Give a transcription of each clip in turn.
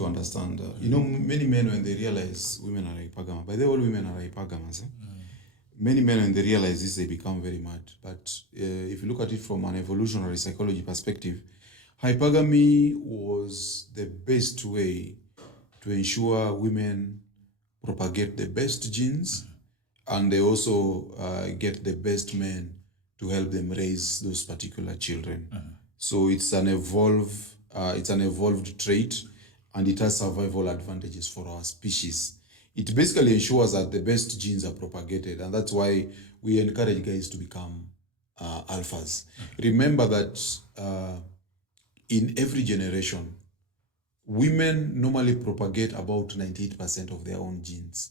to understand, many men, when they realize women are hypergamous, by the way, all women are hypergamous. Many men, when they realize this, they become very mad. But if you look at it from an evolutionary psychology perspective, hypergamy was the best way to ensure women propagate the best genes, and they also get the best men to help them raise those particular children. So it's an evolved trait, and it has survival advantages for our species. It basically ensures that the best genes are propagated, and that's why we encourage guys to become alphas. Remember that in every generation, women normally propagate about 98% of their own genes,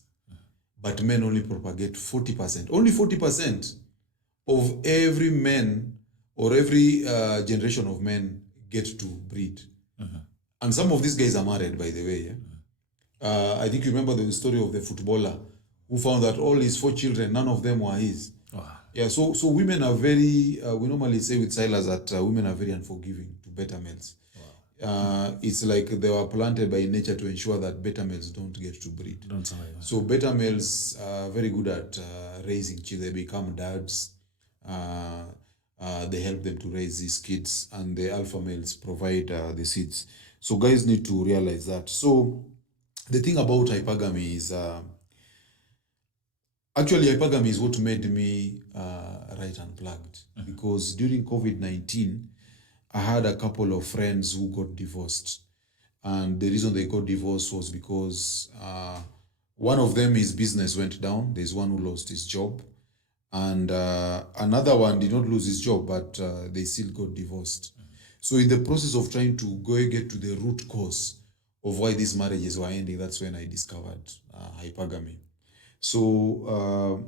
but men only propagate 40%. Only 40% of every man or every generation of men get to breed. And some of these guys are married, by the way. I think you remember the story of the footballer who found that all his 4 children, none of them were his. Wow. Yeah, so women are very, we normally say with Silas that women are very unforgiving to beta males. Wow. It's like they were planted by nature to ensure that beta males don't get to breed. Don't survive. So beta males are very good at raising children. They become dads. They help them to raise these kids, and the alpha males provide the seeds. So guys need to realize that. So the thing about hypergamy is, actually hypergamy is what made me write Unplugged. Because during COVID-19, I had a couple of friends who got divorced. And the reason they got divorced was because one of them, his business went down. There's one who lost his job. And another one did not lose his job, but they still got divorced. So in the process of trying to get to the root cause of why these marriages were ending, that's when I discovered hypergamy. So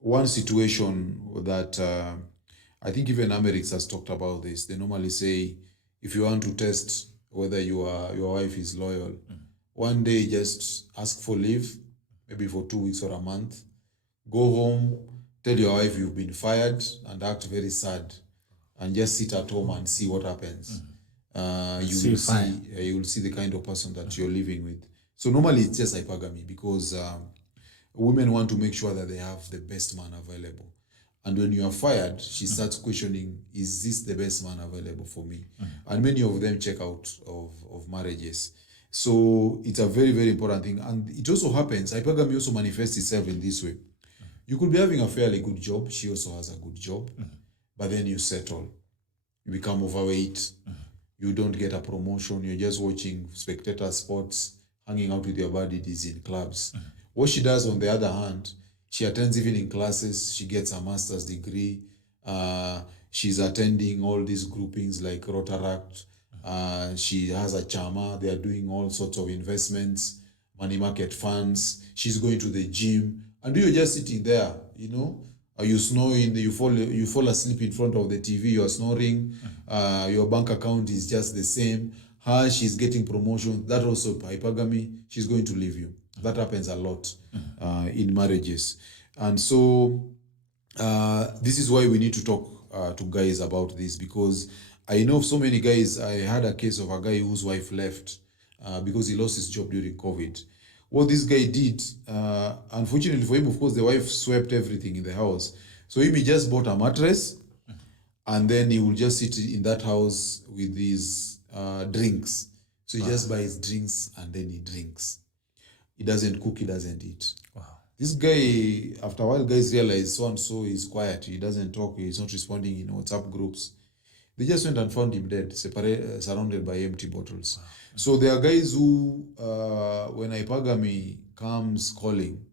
one situation that I think even Americs has talked about this. They normally say, if you want to test whether your wife is loyal, one day just ask for leave, maybe for 2 weeks or a month. Go home, tell your wife you've been fired, and act very sad, and just sit at home and see what happens. You will see the kind of person that you're living with. So normally it's just hypergamy, because women want to make sure that they have the best man available. And when you are fired, she starts questioning, is this the best man available for me? And many of them check out of marriages. So it's a very, very important thing. And it also happens, hypergamy also manifests itself in this way. You could be having a fairly good job. She also has a good job. But then you settle. You become overweight. You don't get a promotion. You're just watching spectator sports, hanging out with your buddies in clubs. What she does, on the other hand, she attends evening classes. She gets a master's degree. She's attending all these groupings like Rotaract. She has a chama. They are doing all sorts of investments, money market funds. She's going to the gym. And you're just sitting there, you snoring, you fall asleep in front of the TV, you're snoring, your bank account is just the same. She's getting promotion. That also hypergamy, she's going to leave you. That happens a lot in marriages. And so this is why we need to talk to guys about this, because I know so many guys. I had a case of a guy whose wife left because he lost his job during COVID. What this guy did, unfortunately for him, of course, the wife swept everything in the house. So he just bought a mattress, and then he will just sit in that house with his drinks. So he just buys drinks and then he drinks. He doesn't cook, he doesn't eat. Wow. This guy, after a while, guys realize so-and-so is quiet. He doesn't talk, he's not responding in WhatsApp groups. They just went and found him dead, surrounded by empty bottles. Wow. So there are guys who, when hypergamy comes calling,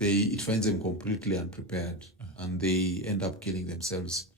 it finds them completely unprepared, and they end up killing themselves.